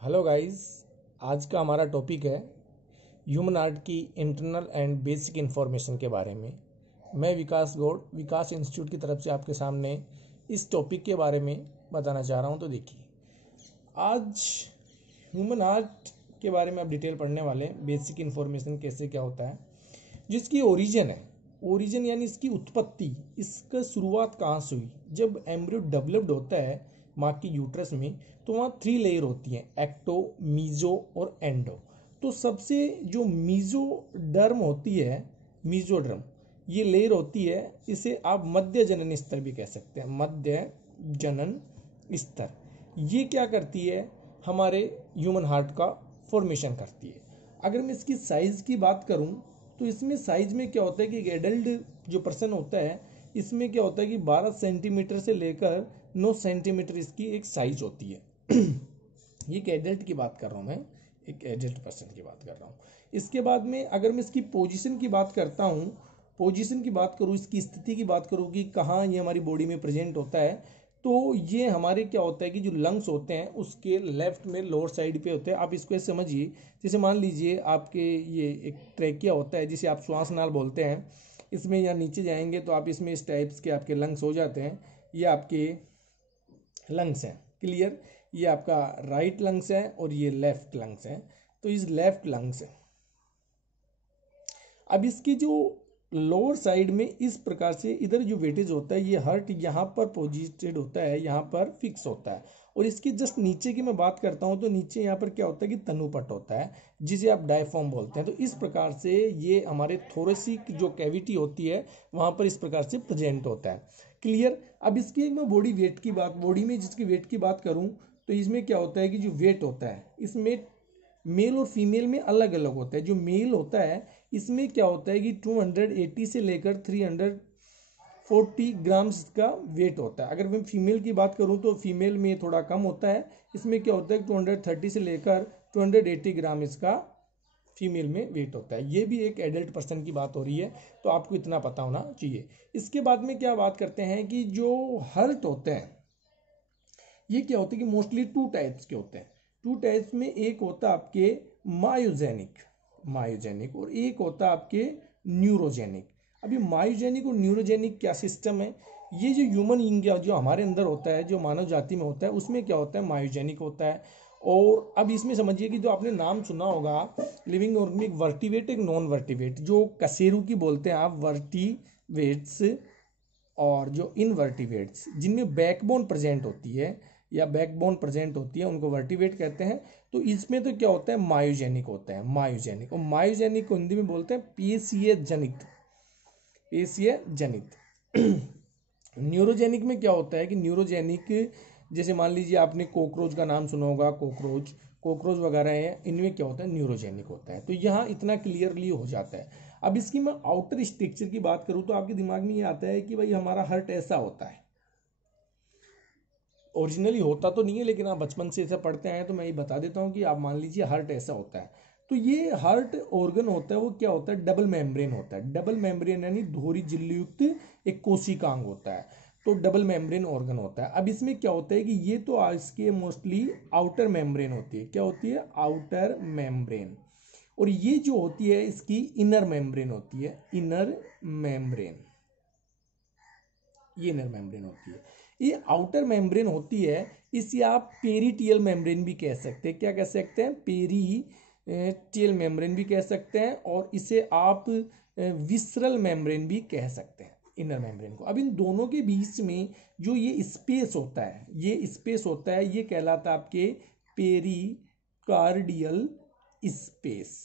Hello guys. आज का हमारा टॉपिक है ह्यूमन आर्ट की इंटरनल एंड बेसिक इन्फॉर्मेशन के बारे में। मैं विकास गौड़ विकास इंस्टीट्यूट की तरफ से आपके सामने इस टॉपिक के बारे में बताना चाह रहा हूं। तो देखिए, आज ह्यूमन आर्ट के बारे में आप डिटेल पढ़ने वाले हैं। बेसिक इन्फॉर्मेशन कैसे क्या होता है, जिसकी ओरिजिन है, ओरिजिन यानी इसकी उत्पत्ति, इसका शुरुआत कहाँ से हुई। जब एम्ब्रियो डेवलप्ड होता है माँ की यूट्रस में, तो वहाँ 3 लेयर होती हैं, एक्टो, मीजो और एंडो। तो सबसे जो मीजोडर्म होती है, मीजोडर्म ये लेयर होती है, इसे आप मध्य जनन स्तर भी कह सकते हैं। मध्य जनन स्तर ये क्या करती है, हमारे ह्यूमन हार्ट का फॉर्मेशन करती है। अगर मैं इसकी साइज की बात करूं, तो इसमें साइज में क्या होता है कि एक एडल्ट जो पर्सन होता है, इसमें क्या होता है कि 12 सेंटीमीटर से लेकर 9 सेंटीमीटर इसकी एक साइज होती है। ये एक एडल्ट की बात कर रहा हूँ मैं, एक एडल्ट पर्सन की बात कर रहा हूँ। इसके बाद में अगर मैं इसकी पोजीशन की बात करता हूँ, पोजीशन की बात करूँ, इसकी स्थिति की बात करूँ कि कहाँ ये हमारी बॉडी में प्रेजेंट होता है, तो ये हमारे क्या होता है कि जो लंग्स होते हैं उसके लेफ्ट में लोअर साइड पे होते हैं। आप इसको ऐसे समझिए, जैसे मान लीजिए आपके ये एक ट्रैकिया होता है जिसे आप श्वास नाल बोलते हैं। इसमें यहाँ नीचे जाएंगे तो आप इसमें इस टाइप्स के आपके लंग्स हो जाते हैं। ये आपके लंग्स हैं, क्लियर। ये आपका राइट लंग्स है और ये लेफ्ट लंग्स है। तो इस लेफ्ट लंग्स है। अब इसकी जो लोअर साइड में इस प्रकार से इधर जो वेटेज होता है, ये हार्ट यहाँ पर पोजिटेड होता है, यहाँ पर फिक्स होता है। और इसके जस्ट नीचे की मैं बात करता हूँ, तो नीचे यहाँ पर क्या होता है कि तनुपट होता है, जिसे आप डायफ्राम बोलते हैं। तो इस प्रकार से ये हमारे थोरेसिक जो कैविटी होती है वहाँ पर इस प्रकार से प्रेजेंट होता है, क्लियर। अब इसकी एक मैं बॉडी वेट की बात, बॉडी में जिसकी वेट की बात करूँ, तो इसमें क्या होता है कि जो वेट होता है इसमें मेल और फीमेल में अलग अलग होता है। जो मेल होता है इसमें क्या होता है कि 280 से लेकर 340 ग्राम्स का वेट होता है। अगर मैं फीमेल की बात करूं तो फीमेल में थोड़ा कम होता है। इसमें क्या होता है 230 से लेकर 280 ग्राम इसका फीमेल में वेट होता है। ये भी एक एडल्ट पर्सन की बात हो रही है, तो आपको इतना पता होना चाहिए। इसके बाद में क्या बात करते हैं कि जो हर्ट होते हैं, ये क्या होता है कि मोस्टली 2 टाइप्स के होते हैं। 2 टाइप्स में एक होता है आपके मायोजेनिक, मायोजेनिक, और एक होता है आपके न्यूरोजेनिक। अभी मायोजेनिक और न्यूरोजेनिक क्या सिस्टम है, ये जो ह्यूमन इंडिया जो हमारे अंदर होता है, जो मानव जाति में होता है, उसमें क्या होता है मायोजेनिक होता है। और अब इसमें समझिए कि जो आपने नाम सुना होगा लिविंग ऑर्गेनिज्म, एक वर्टिवेट एक नॉन वर्टिवेट, जो कशेरू की बोलते हैं आप वर्टिवेट्स, और जो इनवर्टिवेट्स जिनमें बैकबोन प्रेजेंट होती है या बैकबोन प्रेजेंट होती है, उनको वर्टिवेट कहते हैं। तो इसमें तो क्या होता है मायोजेनिक होता है, मायोजेनिक। और मायोजेनिक को हिंदी में बोलते हैं पेशीय जनित, पेशीय जनित। न्यूरोजेनिक में क्या होता है कि न्यूरोजेनिक, जैसे मान लीजिए आपने कॉकरोच का नाम सुना होगा, कॉकरोच, कॉकरोच वगैरह है, इनमें क्या होता है न्यूरोजेनिक होता है। तो यहाँ इतना क्लियरली हो जाता है। अब इसकी मैं आउटर स्ट्रक्चर की बात करूँ तो आपके दिमाग में ये आता है कि भाई हमारा हार्ट ऐसा होता है। ओरिजिनली होता तो नहीं है, लेकिन आप बचपन से ऐसा पढ़ते आए, तो मैं ये बता देता हूँ कि आप मान लीजिए हार्ट ऐसा होता है। तो ये हार्ट ऑर्गन होता है, वो क्या होता है डबल मेम्ब्रेन होता है। डबल मेम्ब्रेन यानी दोहरी झिल्ली युक्त एक कोशिकांग होता है। तो डबल मेम्ब्रेन ऑर्गन होता है। अब इसमें क्या होता है कि ये तो इसके मोस्टली आउटर मेम्ब्रेन होती है। क्या होती है आउटर मेम्ब्रेन। और ये जो होती है इसकी इनर मेम्ब्रेन होती है, इनर मेम्ब्रेन, ये इनर मेम्ब्रेन होती है। ये आउटर मेम्ब्रेन होती है, इसे आप पेरिटियल मेम्ब्रेन भी कह सकते हैं। क्या कह सकते हैं पेरिटियल मेम्ब्रेन भी कह सकते हैं, और इसे आप विसरल मेम्ब्रेन भी कह सकते हैं, इनर मेम्ब्रेन को। अब इन दोनों के बीच में जो ये स्पेस होता है, ये स्पेस होता है, ये कहलाता है आपके पेरिकार्डियल स्पेस,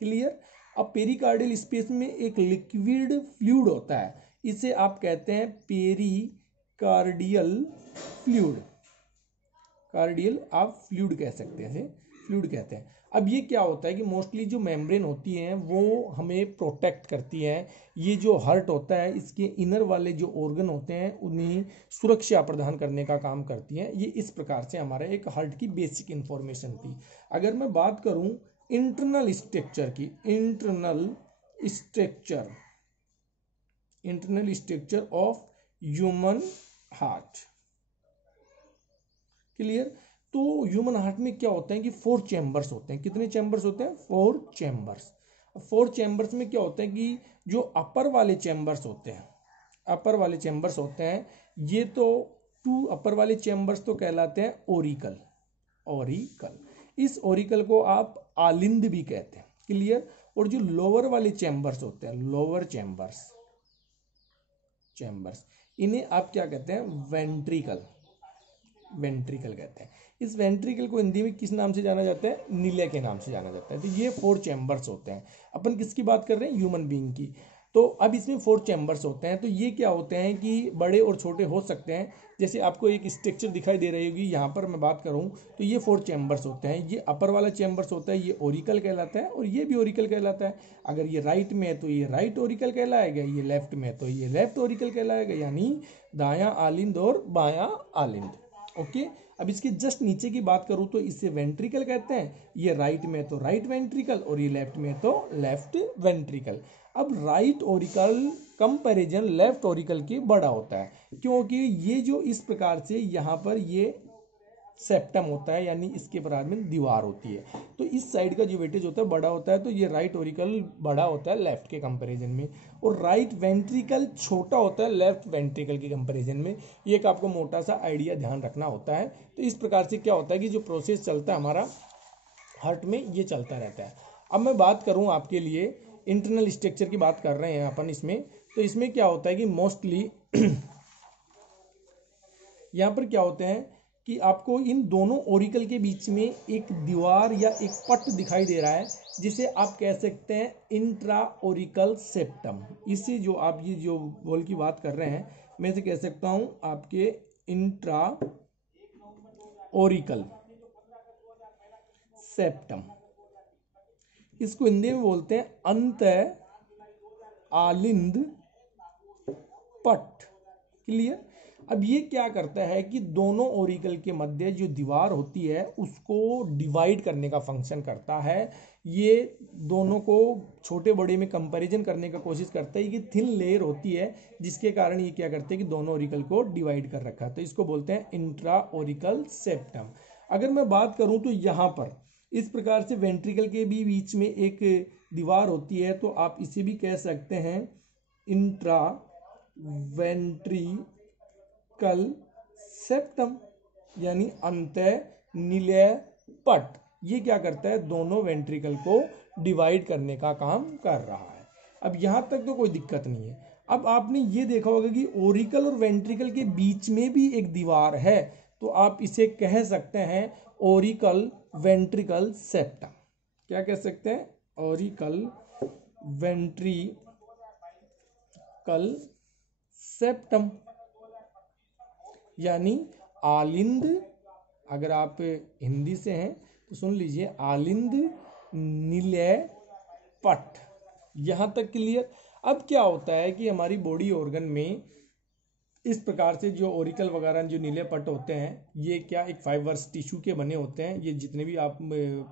क्लियर। अब पेरिकार्डियल स्पेस में एक लिक्विड फ्लूइड होता है, इसे आप कहते हैं पेरिकार्डियल फ्लूइड, कार्डियल आप फ्लूइड कह सकते हैं, फ्लूइड कहते हैं। अब ये क्या होता है कि मोस्टली जो मेम्ब्रेन होती हैं वो हमें प्रोटेक्ट करती हैं। ये जो हार्ट होता है इसके इनर वाले जो ऑर्गन होते हैं उन्हें सुरक्षा प्रदान करने का काम करती हैं। ये इस प्रकार से हमारा एक हार्ट की बेसिक इंफॉर्मेशन थी। अगर मैं बात करूं इंटरनल स्ट्रक्चर की, internal structure, internal structure of human heart, clear. तो ह्यूमन हार्ट में क्या होता है कि 4 चैम्बर्स होते हैं। कितने चैम्बर्स होते हैं? 4 चैम्बर्स। 4 चैम्बर्स में क्या होता है कि जो अपर वाले चैम्बर्स होते हैं, अपर वाले चैम्बर्स होते हैं, ये तो 2 अपर वाले चैम्बर्स तो कहलाते हैं ओरिकल। ओरिकल, इस ओरिकल को आप आलिंद भी कहते हैं। क्लियर? और जो लोअर वाले चैम्बर्स होते हैं, लोअर चैम्बर्स, इन्हें आप क्या कहते हैं? वेंट्रिकल। वेंट्रिकल कहते हैं। इस वेंट्रिकल को हिंदी में किस नाम से जाना जाता है? निलय के नाम से जाना जाता है। तो ये 4 चैम्बर्स होते हैं। अपन किसकी बात कर रहे हैं? ह्यूमन बीइंग की। तो अब इसमें 4 चैम्बर्स होते हैं। तो ये क्या होते हैं कि बड़े और छोटे हो सकते हैं। जैसे आपको एक स्ट्रक्चर दिखाई दे रही होगी, यहाँ पर मैं बात करूँ तो ये 4 चैम्बर्स होते हैं। ये अपर वाला चैम्बर्स होता है, ये ओरिकल कहलाता है, और ये भी ओरिकल कहलाता है। अगर ये राइट में है तो ये राइट ओरिकल कहलाएगा, ये लेफ्ट में है तो ये लेफ्ट ओरिकल कहलाएगा, यानी दायां आलिंद और बायां आलिंद। ओके। अब इसके जस्ट नीचे की बात करूं तो इसे वेंट्रिकल कहते हैं। ये राइट में तो राइट वेंट्रिकल और ये लेफ्ट में तो लेफ्ट वेंट्रिकल। अब right Oracle comparison left Oracle के बड़ा होता है, क्योंकि ये जो इस प्रकार से यहाँ पर ये सेप्टम होता है, यानी इसके बराबर में दीवार होती है, तो इस साइड का जो वेटेज होता है बड़ा होता है, तो ये राइट ओरिकल बड़ा होता है लेफ्ट के कंपैरिजन में, और राइट वेंट्रिकल छोटा होता है लेफ्ट वेंट्रिकल के कंपैरिजन में। ये एक आपको मोटा सा आइडिया ध्यान रखना होता है। तो इस प्रकार से क्या होता है कि जो प्रोसेस चलता है हमारा हार्ट में, ये चलता रहता है। अब मैं बात करूं आपके लिए इंटरनल स्ट्रक्चर की बात कर रहे हैं अपन इसमें, तो इसमें क्या होता है कि मोस्टली यहाँ पर क्या होते हैं कि आपको इन दोनों ओरिकल के बीच में एक दीवार या एक पट दिखाई दे रहा है, जिसे आप कह सकते हैं इंट्रा ओरिकल सेप्टम। इसी जो आप ये जो वॉल की बात कर रहे हैं, मैं इसे कह सकता हूं आपके इंट्रा ओरिकल सेप्टम। इसको हिंदी में बोलते हैं अंत आलिंद पट। क्लियर? अब ये क्या करता है कि दोनों ओरिकल के मध्य जो दीवार होती है उसको डिवाइड करने का फंक्शन करता है। ये दोनों को छोटे बड़े में कंपैरिजन करने का कोशिश करता है कि थिन लेयर होती है, जिसके कारण ये क्या करते हैं कि दोनों ओरिकल को डिवाइड कर रखा है। तो इसको बोलते हैं इंट्रा ओरिकल सेप्टम। अगर मैं बात करूं तो यहाँ पर इस प्रकार से वेंट्रिकल के भी बीच में एक दीवार होती है, तो आप इसे भी कह सकते हैं इंट्रा वेंट्रिकल सेप्टम, यानी अंतः निलय पट। ये क्या करता है? दोनों वेंट्रिकल को डिवाइड करने का काम कर रहा है। अब यहां तक तो कोई दिक्कत नहीं है। अब आपने ये देखा होगा कि ओरिकल और वेंट्रिकल के बीच में भी एक दीवार है, तो आप इसे कह सकते हैं ओरिकल वेंट्रिकल सेप्टम। क्या कह सकते हैं? ओरिकल वेंट्रिकल सेप्टम, यानी आलिंद। अगर आप हिंदी से हैं तो सुन लीजिए, आलिंद निलय पट। यहां तक क्लियर? अब क्या होता है कि हमारी बॉडी ऑर्गन में इस प्रकार से जो ओरिकल वगैरह जो नीले पट होते हैं, ये क्या एक फाइबर्स टिश्यू के बने होते हैं। ये जितने भी आप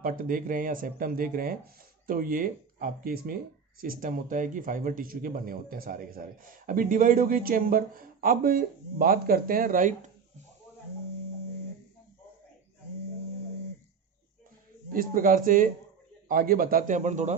पट देख रहे हैं या सेप्टम देख रहे हैं, तो ये आपके इसमें सिस्टम होता है कि फाइबर टिश्यू के बने होते हैं सारे के सारे। अभी डिवाइड हो गई चेम्बर। अब बात करते हैं राइट। इस प्रकार से आगे बताते हैं अपन थोड़ा।